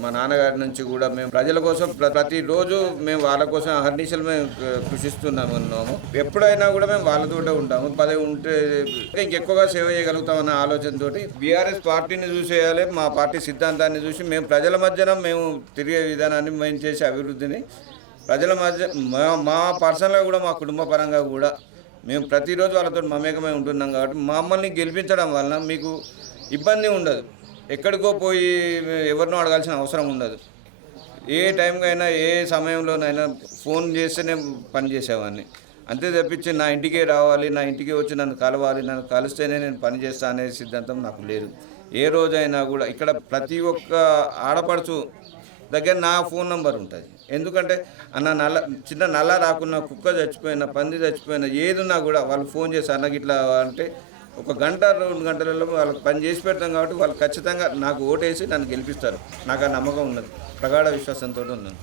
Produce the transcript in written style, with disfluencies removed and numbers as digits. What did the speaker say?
మా నాన్నగారి నుంచి కూడా మేము ప్రజల కోసం ప్రతిరోజు మేము వాళ్ళ కోసం అహర్నిశలు మేము కృషిస్తున్నాము. ఎప్పుడైనా కూడా మేము వాళ్ళతోటే ఉంటాము. పదే ఉంటే ఇంకెక్కువగా సేవ చేయగలుగుతామన్న ఆలోచనతో బీఆర్ఎస్ పార్టీని చూసేయాలి, మా పార్టీ సిద్ధాంతాన్ని చూసి మేము ప్రజల మధ్యన మేము తిరిగే విధానాన్ని మేము చేసే అభివృద్ధిని ప్రజల మధ్య మా పర్సనల్గా కూడా మా కుటుంబ పరంగా కూడా మేము ప్రతిరోజు వాళ్ళతో మమేకమై ఉంటున్నాం. కాబట్టి మమ్మల్ని గెలిపించడం వలన మీకు ఇబ్బంది ఉండదు. ఎక్కడికో పోయి ఎవరినో అడగాల్సిన అవసరం ఉండదు. ఏ టైంకైనా ఏ సమయంలోనైనా ఫోన్ చేస్తేనే పని చేసేవాడిని. అంతే తప్పించి నా ఇంటికే రావాలి, నా ఇంటికి వచ్చి నన్ను కలవాలి, నన్ను కలిస్తేనే నేను పని చేస్తా అనే సిద్ధాంతం నాకు లేదు. ఏ రోజైనా కూడా ఇక్కడ ప్రతి ఒక్క ఆడపడుచు దగ్గర నా ఫోన్ నెంబర్ ఉంటుంది. ఎందుకంటే అన్న చిన్న నల్ల రాకున్న, కుక్క చచ్చిపోయినా, పంది చచ్చిపోయినా, ఏదున్నా కూడా వాళ్ళు ఫోన్ చేసి అన్నకి ఇట్లా అంటే 1 గంట 2 గంటలలో వాళ్ళకి పని చేసి పెడతాం. కాబట్టి వాళ్ళు ఖచ్చితంగా నాకు ఓటేసి నన్ను గెలిపిస్తారు. నాకు ఆ నమ్మకం ఉన్నది, ప్రగాఢ విశ్వాసంతో ఉన్నాను.